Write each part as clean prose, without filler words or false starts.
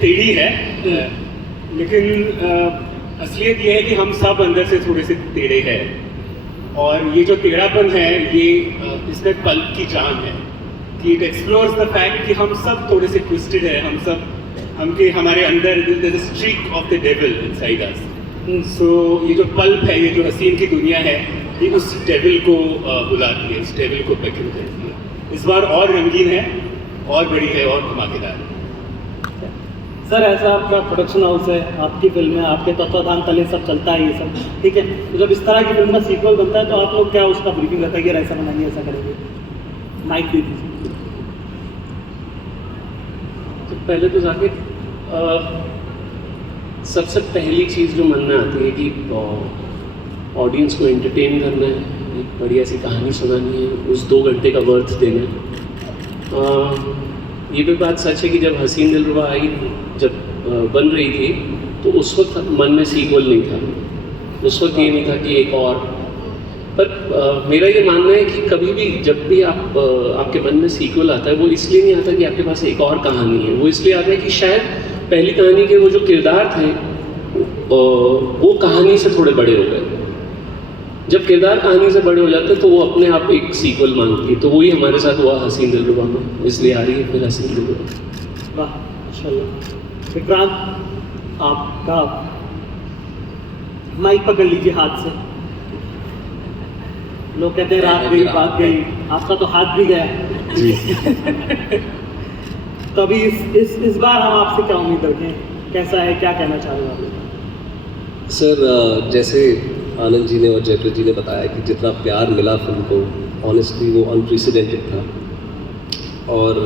टेढ़ी है, लेकिन असलियत ये है कि हम सब अंदर से थोड़े से टेढ़े हैं, और ये जो टेढ़ापन है ये इसमें पल्प की जान है कि इट एक्सप्लोर्स द फैक्ट कि हम सब थोड़े से ट्विस्टेड है, हम सब हमारे अंदर there is a streak of the devil inside us. So ये जो पल्प है, ये जो हसीन की दुनिया है, ये उस डेविल को बुलाती है, उस डेविल को बेकन करती है। इस बार और रंगीन है, और बड़ी है, और धमाकेदार है। सर ऐसा आपका प्रोडक्शन हाउस है, आपकी फिल्म है, आपके तत्वाधान तले सब चलता है ये सब, ठीक है, तो जब इस तरह की फिल्म का सीक्वल बनता है तो आप लोग क्या उसका ब्रीफिंग रहता है कि यार ऐसा बनाएंगे, ऐसा करेंगे? माइक दे दीजिए। तो पहले तो जाके सबसे पहली चीज़ जो मन में आती है कि ऑडियंस को एंटरटेन करना है, एक बढ़िया सी कहानी सुनानी है, उस 2 घंटे का वर्थ देना है। ये भी बात सच है कि जब हसीन दिलरुबा आई, जब बन रही थी, तो उस वक्त मन में सीक्वल नहीं था, उस वक्त ये नहीं था कि एक और, पर मेरा ये मानना है कि कभी भी जब भी आपके मन में सीक्वल आता है, वो इसलिए नहीं आता कि आपके पास एक और कहानी है, वो इसलिए आता है कि शायद पहली कहानी के वो जो किरदार थे वो कहानी से थोड़े बड़े हो गए। जब किरदार कहानी से बड़े हो जाते हैं तो वो अपने आप एक सीक्वल मांगती है, तो वही हमारे साथ हुआ हसीन दिलरुबा में, इसलिए आ रही है फिर हसीन दिलरुबा। वाह माशाल्लाह। विक्रांत आपका माइक पकड़ लीजिए हाथ से। लोग कहते हैं रात गई बात गई, आपका तो हाथ भी गया जी। तो अभी इस बार हम आपसे क्या उम्मीद रखें, कैसा है, क्या कहना चाह रहे हैं आप? सर जैसे आनंद जी ने और जयप्रीत जी ने बताया कि जितना प्यार मिला फिल्म को, ऑनेस्टली वो अनप्रेसिडेंटेड था, और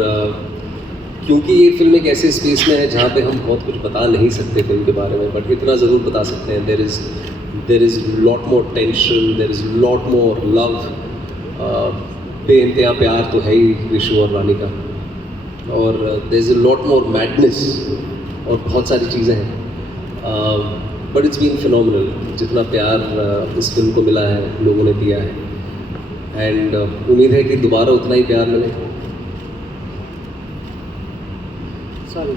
क्योंकि ये फिल्म एक ऐसे स्पेस में है जहाँ पे हम बहुत कुछ बता नहीं सकते फिल्म के बारे में, बट इतना ज़रूर बता सकते हैं, there is lot more tension, there is lot more love, बेइंतहा प्यार तो है ही विशु और रानी का, और there is lot more madness, और बहुत सारी चीज़ें हैं, बट इट्स बीन फिनोमिनल जितना प्यार इस फिल्म को मिला है, लोगों ने दिया है, एंड उम्मीद है कि दोबारा उतना ही प्यार मिले। सॉरी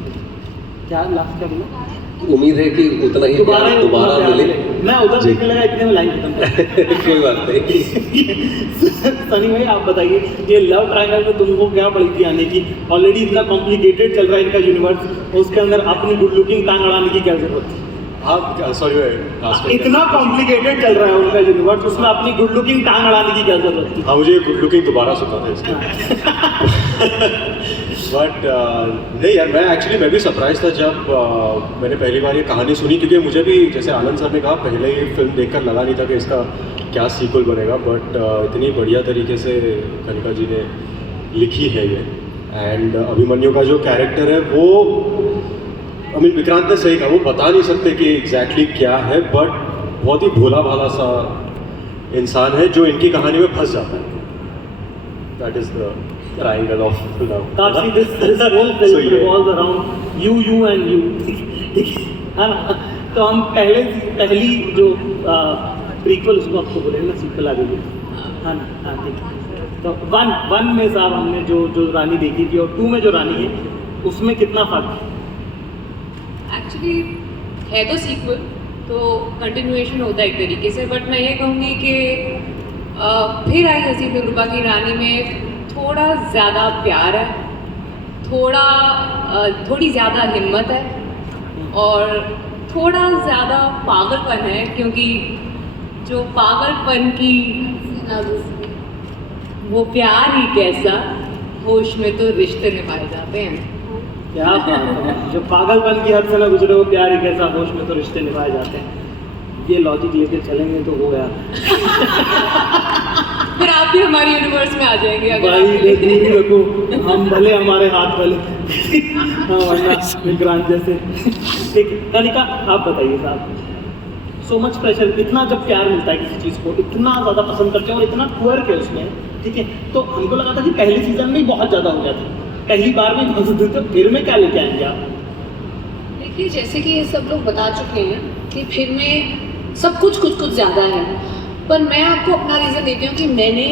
क्या लास्ट क्या बोला? उम्मीद है कि उतना ही प्यार दोबारा मिले। मैं उधर देखने लगा, इतने में लाइन खत्म कर। कोई बात नहीं। सनी भाई आप बताइए, ये लव ट्रायंगल में तुमको क्या पड़ी थी आने की? ऑलरेडी इतना कॉम्प्लिकेटेड चल रहा है इनका यूनिवर्स, उसके अंदर अपनी गुड लुकिंग टांग अड़ाने की क्या जरूरत थी? हाँ सॉरी, इतना कॉम्प्लिकेटेड चल रहा है उनका यूनिवर्स, उसमें अपनी गुड लुकिंग टांग अड़ाने की क्या जरूरत थी? हाँ मुझे गुड लुकिंग दोबारा सुनना था इसके। बट नहीं यार, मैं भी सरप्राइज था जब मैंने पहली बार ये कहानी सुनी, क्योंकि मुझे भी जैसे आनंद सर ने कहा पहले ही फिल्म देखकर लगा नहीं था कि इसका क्या सीक्वल बनेगा, बट इतनी बढ़िया तरीके से कनिका जी ने लिखी है ये, एंड अभिमन्यु का जो कैरेक्टर है वो विक्रांत ने सही कहा, वो बता नहीं सकते कि एग्जैक्टली क्या है, बट बहुत ही भोला भाला सा इंसान है जो इनकी कहानी में फंस जाता है। That is the triangle of love. ताकि this whole film revolves around you and you, ठीक है ना? तो हम पहली जो प्रीक्वल उसको आपको बोले ना, सीक्वल आ गई, हाँ हाँ ठीक है। तो वन में साहब हमने जो रानी देखी थी और 2 में जो रानी है उसमें कितना फर्क है? एक्चुअली है तो सीक्वल, तो कंटिन्यूएशन होता है एक तरीके से, बट मैं ये कहूँगी कि फिर आई हसीन दिलरुबा की रानी में थोड़ा ज़्यादा प्यार है, थोड़ी ज़्यादा हिम्मत है, और थोड़ा ज़्यादा पागलपन है, क्योंकि जो पागलपन की वो प्यार ही कैसा, होश में तो रिश्ते निभाए जाते हैं। क्या बात है, जो पागलपन की हद से ना गुजरे वो प्यार ही कैसा, होश में तो रिश्ते निभाए जाते हैं। ये लॉजिक लेके चलेंगे तो हो गया। फिर आप भी हमारे यूनिवर्स में आ जाएंगे अगर भाई दूर रखो, हम भले हमारे हाथ भले। हाँ वरना विक्रांत जैसे। ठीक, कनिका आप बताइए साहब, सो मच प्रेशर, इतना जब प्यार मिलता है किसी चीज़ को, इतना ज़्यादा पसंद करते हैं और इतना क्वर्क है उसमें, ठीक है, तो हमको लगा था कि पहले सीजन में ही बहुत ज़्यादा हो गया था, पहली बार में पसंद, तो फिर में क्या लेके आएंगे आप? देखिए जैसे कि ये सब लोग बता चुके हैं कि फिर में सब कुछ ज़्यादा है, पर मैं आपको अपना रीज़न देती हूँ कि मैंने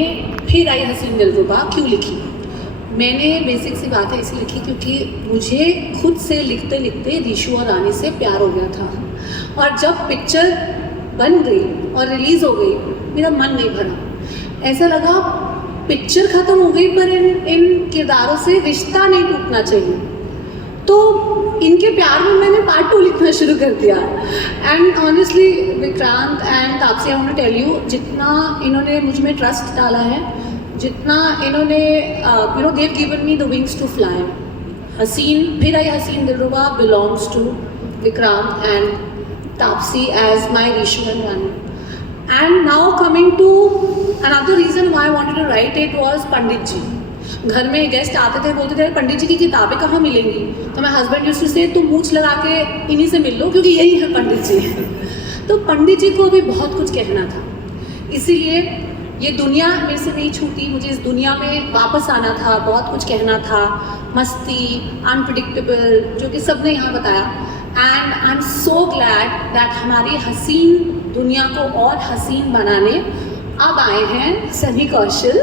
फिर आई हसीन दिलरुबा क्यों लिखी। मैंने बेसिक सी बात है इसलिए लिखी क्योंकि मुझे खुद से लिखते लिखते ऋषु और रानी से प्यार हो गया था, और जब पिक्चर बन गई और रिलीज़ हो गई मेरा मन नहीं भरा। ऐसा लगा पिक्चर ख़त्म हो गई पर इन किरदारों से रिश्ता नहीं टूटना चाहिए, तो इनके प्यार में मैंने पार्ट 2 लिखना शुरू कर दिया। And honestly Vikrant and Taapsee, I want to tell you, जितना इन्होंने मुझ में ट्रस्ट डाला है, जितना इन्होंने you know they've given me the wings to fly. Haseen, फिर आई Haseen Dillruba belongs to Vikrant and Taapsee as my Rishu and Rani. And now coming to another reason why I wanted to write it was Pandit ji. घर में गेस्ट आते थे, बोलते थे पंडित जी की किताबें कहाँ मिलेंगी, तो मैं हस्बैंड यूज्ड टू से तुम मूछ लगा के इन्हीं से मिल लो क्योंकि यही है पंडित जी। तो पंडित जी को भी बहुत कुछ कहना था, इसीलिए ये दुनिया मेरे से नहीं छूटी, मुझे इस दुनिया में वापस आना था, बहुत कुछ कहना था, मस्ती, अनप्रिडिक्टेबल, जो कि सब ने यहाँ बताया। And I am so glad that हमारी हसीन दुनिया को और हसीन बनाने अब आए हैं सनी कौशल।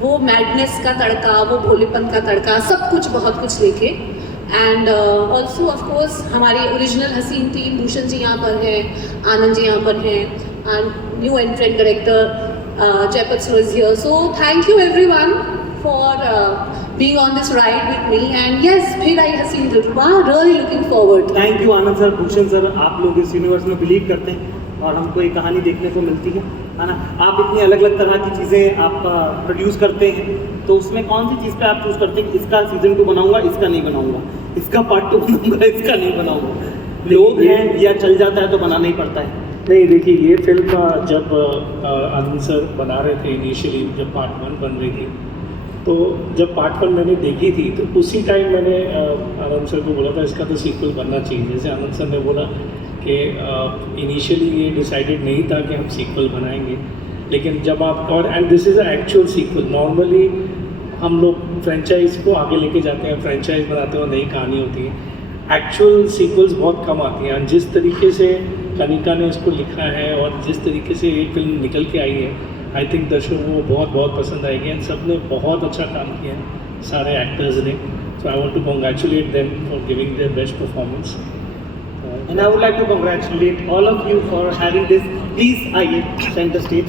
वो मैडनेस का तड़का, वो भोलेपन का तड़का, सब कुछ बहुत कुछ लेके। एंड ऑल्सो ऑफ कोर्स हमारी ओरिजिनल हसीन टीम, भूषण जी यहाँ पर हैं, आनंद जी यहाँ पर हैं, and new एंट्रेंट director Jaypat Sir is here. So thank you everyone for being on this ride with me. And yes, फिर आई हसीन दिलरुबा, really looking forward. Thank you Anand sir, Bhushan sir, आप लोग इस यूनिवर्स में बिलीव करते हैं और हमको ये कहानी देखने को मिलती है ना। आप इतनी अलग अलग तरह की चीज़ें आप प्रोड्यूस करते हैं, तो उसमें कौन सी चीज़ पे आप चूज़ करते हैं कि इसका सीजन 2 बनाऊंगा, इसका नहीं बनाऊंगा, इसका पार्ट 2 बनाऊंगा, इसका नहीं बनाऊंगा? लोग हैं या चल जाता है तो बनाना ही पड़ता है। नहीं, देखिए ये फिल्म जब आनंद सर बना रहे थे इनिशियली, जब पार्ट 1 बन रही थी, तो जब पार्ट 1 मैंने देखी थी तो उसी टाइम मैंने आनंद सर को बोला था इसका तो सीक्वल बनना चाहिए। जैसे आनंद सर ने बोला कि इनिशियली ये डिसाइडेड नहीं था कि हम सीक्वल बनाएंगे, लेकिन जब आप और and this is a actual sequel. Normally हम लोग फ्रेंचाइज को आगे लेके जाते हैं, फ्रेंचाइज बनाते हैं, नई कहानी होती है, एक्चुअल सीक्वल्स बहुत कम आती हैं। जिस तरीके से कनिका ने इसको लिखा है और जिस तरीके से ये फिल्म निकल के आई है, आई थिंक दर्शकों को बहुत बहुत पसंद आएगी। एंड सब ने बहुत अच्छा काम किया है, सारे एक्टर्स ने। So I want to congratulate them for giving their best performance. And I would like to congratulate all of you for having this. Please, आइए, center stage.